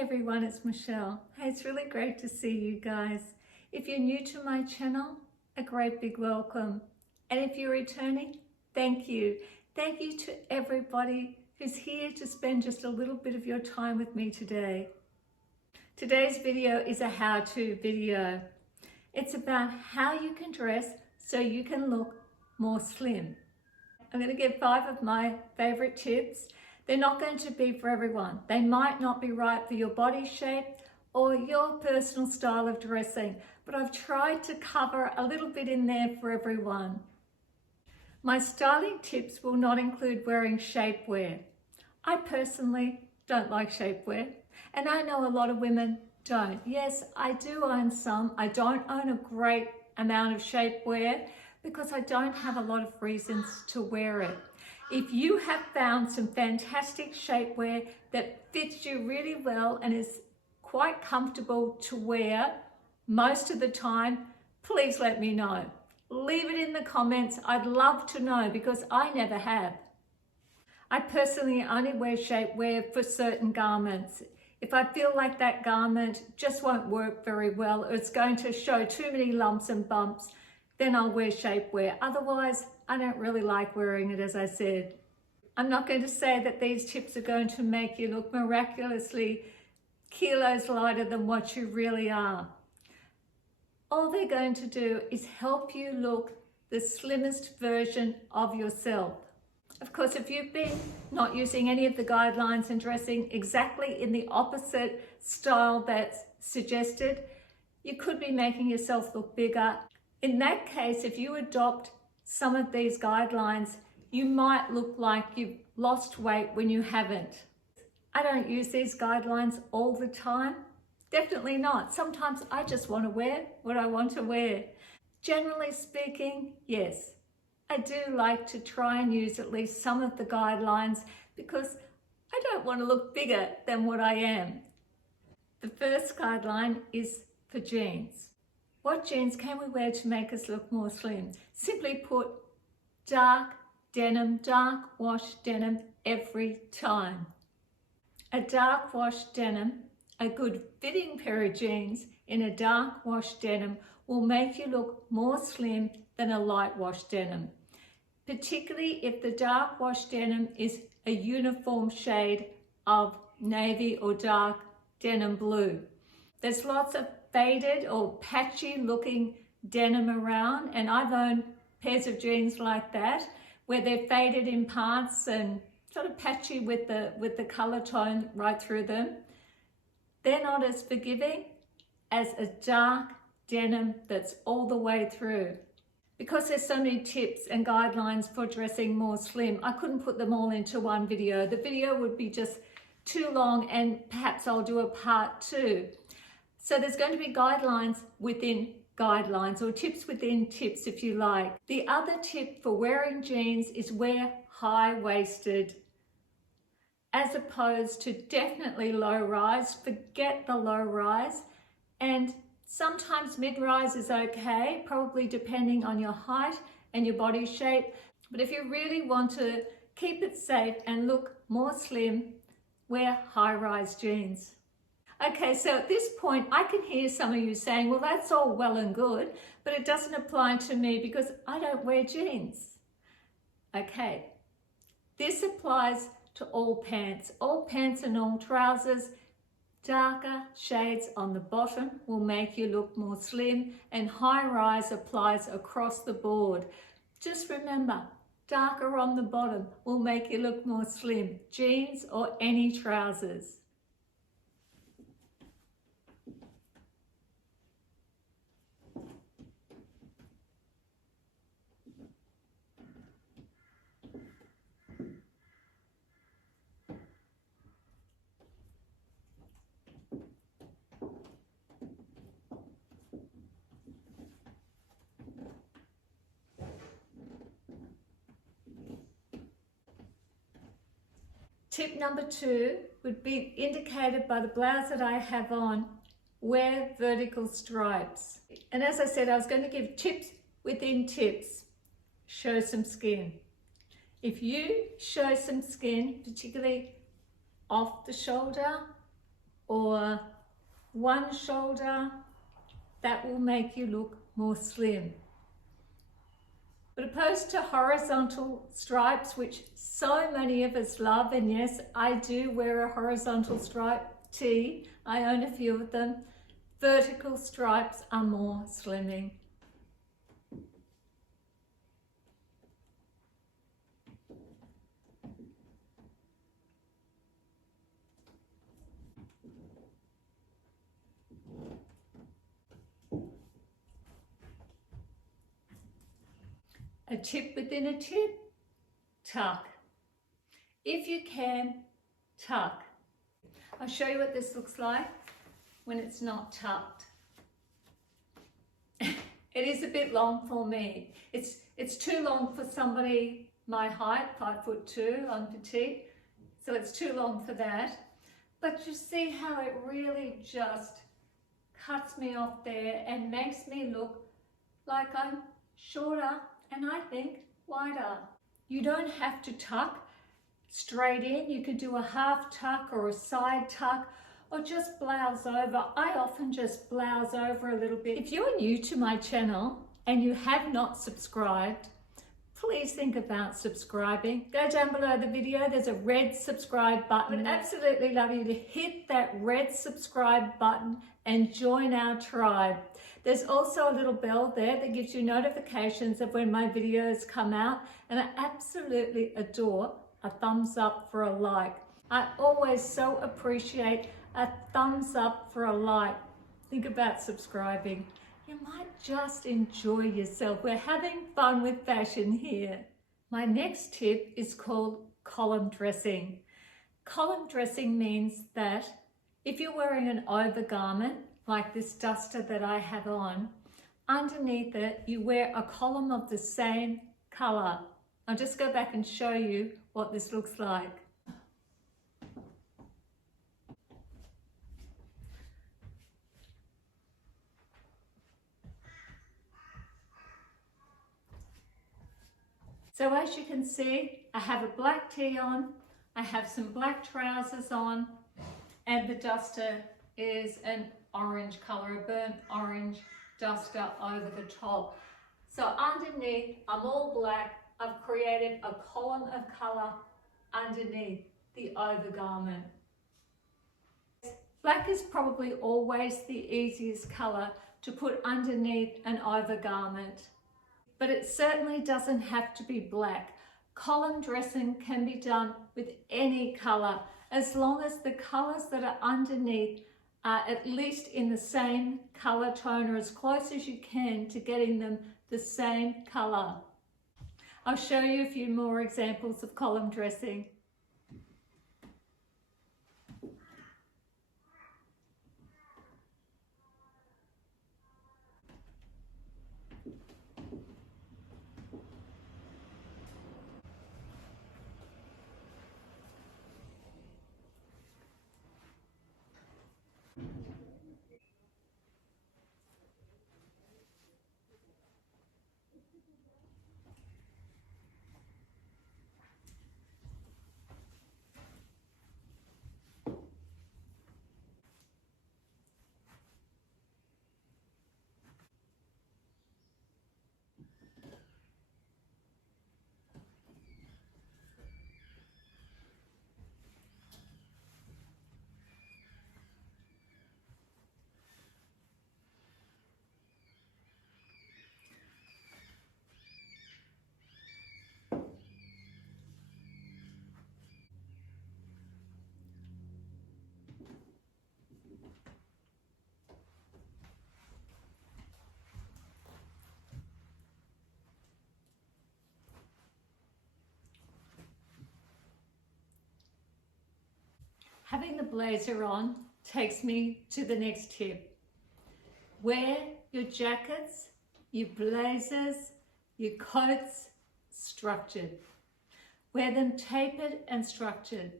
everyone, it's Michelle. Hey, it's really great to see you guys. If you're new to my channel, a great big welcome. And if you're returning, thank you. Thank you to everybody who's here to spend just a little bit of your time with me today. Today's video is a how-to video. It's about how you can dress so you can look more slim. I'm going to give 5 of my favorite tips. They're not going to be for everyone. They might not be right for your body shape or your personal style of dressing, but I've tried to cover a little bit in there for everyone. My styling tips will not include wearing shapewear. I personally don't like shapewear, and I know a lot of women don't. Yes, I do own some. I don't own a great amount of shapewear because I don't have a lot of reasons to wear it. If you have found some fantastic shapewear that fits you really well and is quite comfortable to wear most of the time, please let me know. Leave it in the comments. I'd love to know because I never have. I personally only wear shapewear for certain garments. If I feel like that garment just won't work very well, or it's going to show too many lumps and bumps, then I'll wear shapewear. Otherwise, I don't really like wearing it, as I said. I'm not going to say that these tips are going to make you look miraculously kilos lighter than what you really are. All they're going to do is help you look the slimmest version of yourself. Of course, if you've been not using any of the guidelines and dressing exactly in the opposite style that's suggested, you could be making yourself look bigger. In that case, if you adopt some of these guidelines, you might look like you've lost weight when you haven't. I don't use these guidelines all the time. Definitely not. Sometimes I just want to wear what I want to wear. Generally speaking, yes, I do like to try and use at least some of the guidelines because I don't want to look bigger than what I am. The first guideline is for jeans. What jeans can we wear to make us look more slim? Simply put, dark denim, dark wash denim every time. A dark wash denim, a good fitting pair of jeans in a dark wash denim will make you look more slim than a light wash denim. Particularly if the dark wash denim is a uniform shade of navy or dark denim blue. There's lots of faded or patchy looking denim around, and I've owned pairs of jeans like that where they're faded in parts and sort of patchy with the color tone right through them. They're not as forgiving as a dark denim that's all the way through. Because there's so many tips and guidelines for dressing more slim, I couldn't put them all into one video. The video would be just too long, and perhaps I'll do a part 2. So there's going to be guidelines within guidelines, or tips within tips if you like. The other tip for wearing jeans is wear high-waisted as opposed to definitely low-rise. Forget the low-rise, and sometimes mid-rise is okay, probably depending on your height and your body shape. But if you really want to keep it safe and look more slim, wear high-rise jeans. Okay, so at this point, I can hear some of you saying, well, that's all well and good, but it doesn't apply to me because I don't wear jeans. Okay, this applies to all pants and all trousers. Darker shades on the bottom will make you look more slim, and high rise applies across the board. Just remember, darker on the bottom will make you look more slim, jeans or any trousers. Tip number 2 would be indicated by the blouse that I have on. Wear vertical stripes. And as I said, I was going to give tips within tips. Show some skin. If you show some skin, particularly off the shoulder or one shoulder, that will make you look more slim. But opposed to horizontal stripes, which so many of us love, and yes, I do wear a horizontal stripe tee, I own a few of them, vertical stripes are more slimming. A tip within a tip, tuck. If you can, tuck. I'll show you what this looks like when it's not tucked. It is a bit long for me. It's too long for somebody my height, 5'2", I'm petite, so it's too long for that. But you see how it really just cuts me off there and makes me look like I'm shorter and I think wider. You don't have to tuck straight in. You could do a half tuck or a side tuck or just blouse over. I often just blouse over a little bit. If you're new to my channel and you have not subscribed, please think about subscribing. Go down below the video, there's a red subscribe button. I would absolutely love you to hit that red subscribe button and join our tribe. There's also a little bell there that gives you notifications of when my videos come out, and I absolutely adore a thumbs up for a like. I always so appreciate a thumbs up for a like. Think about subscribing. You might just enjoy yourself. We're having fun with fashion here. My next tip is called column dressing. Column dressing means that if you're wearing an overgarment, like this duster that I have on, underneath it you wear a column of the same color. I'll just go back and show you what this looks like. So as you can see, I have a black tee on, I have some black trousers on, and the duster is an orange color, a burnt orange duster over the top. So underneath, I'm all black. I've created a column of color underneath the overgarment. Black is probably always the easiest color to put underneath an overgarment, but it certainly doesn't have to be black. Column dressing can be done with any color, as long as the colors that are underneath are at least in the same color tone or as close as you can to getting them the same color. I'll show you a few more examples of column dressing. Having the blazer on takes me to the next tip. Wear your jackets, your blazers, your coats structured. Wear them tapered and structured.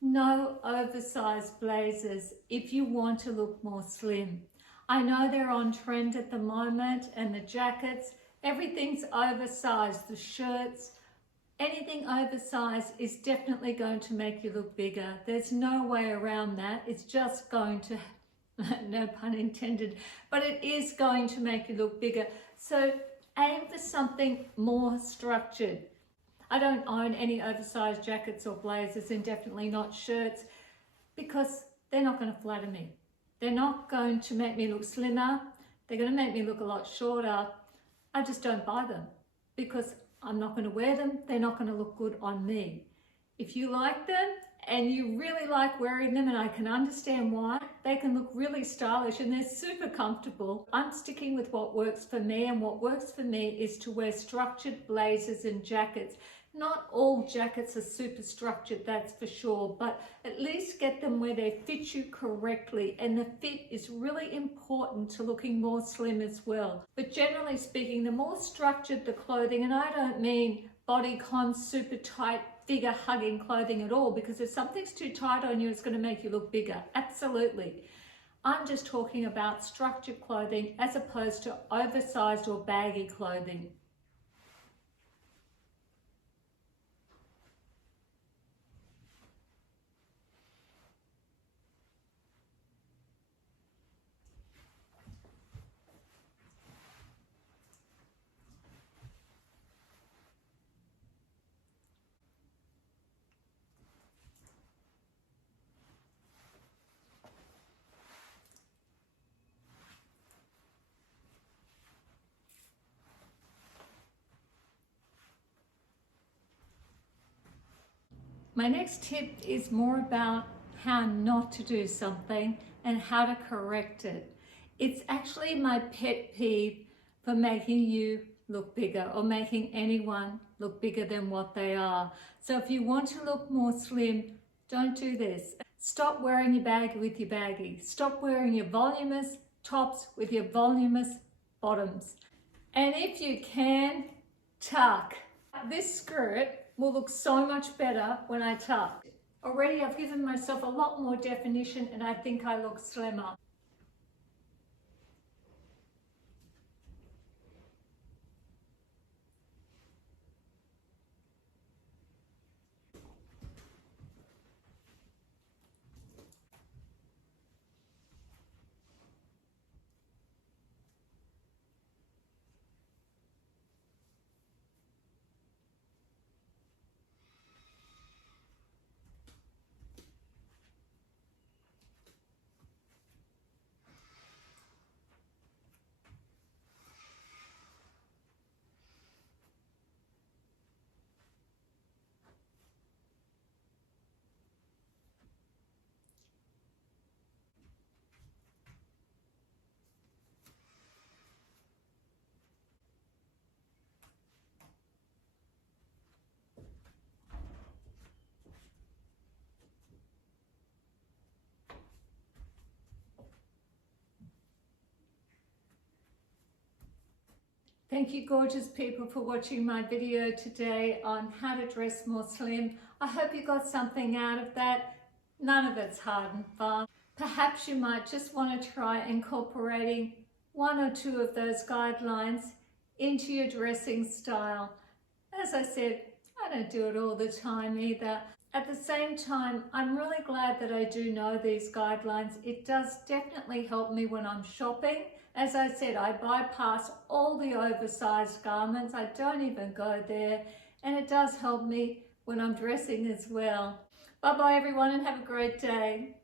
No oversized blazers if you want to look more slim. I know they're on trend at the moment, and the jackets, everything's oversized, the shirts, Anything oversized is definitely going to make you look bigger. There's no way around that. It's just going to, no pun intended, but it is going to make you look bigger. So aim for something more structured. I don't own any oversized jackets or blazers, and definitely not shirts, because they're not going to flatter me. They're not going to make me look slimmer. They're going to make me look a lot shorter. I just don't buy them because I'm not going to wear them. They're not going to look good on me. If you like them and you really like wearing them, and I can understand why, they can look really stylish and they're super comfortable. I'm sticking with what works for me, and what works for me is to wear structured blazers and jackets. Not all jackets are super structured, that's for sure, but at least get them where they fit you correctly, and the fit is really important to looking more slim as well. But generally speaking, the more structured the clothing, and I don't mean bodycon super tight figure hugging clothing at all, because if something's too tight on you, it's going to make you look bigger. Absolutely. I'm just talking about structured clothing as opposed to oversized or baggy clothing. My next tip is more about how not to do something and how to correct it. It's actually my pet peeve for making you look bigger or making anyone look bigger than what they are. So if you want to look more slim, don't do this. Stop wearing your baggy with your baggy. Stop wearing your voluminous tops with your voluminous bottoms. And if you can, tuck. This skirt will look so much better when I tuck. Already I've given myself a lot more definition and I think I look slimmer. Thank you gorgeous people for watching my video today on how to dress more slim. I hope you got something out of that. None of it's hard and fast. Perhaps you might just want to try incorporating one or two of those guidelines into your dressing style. As I said, I don't do it all the time either. At the same time, I'm really glad that I do know these guidelines. It does definitely help me when I'm shopping. As I said, I bypass all the oversized garments. I don't even go there. And it does help me when I'm dressing as well. Bye-bye everyone and have a great day.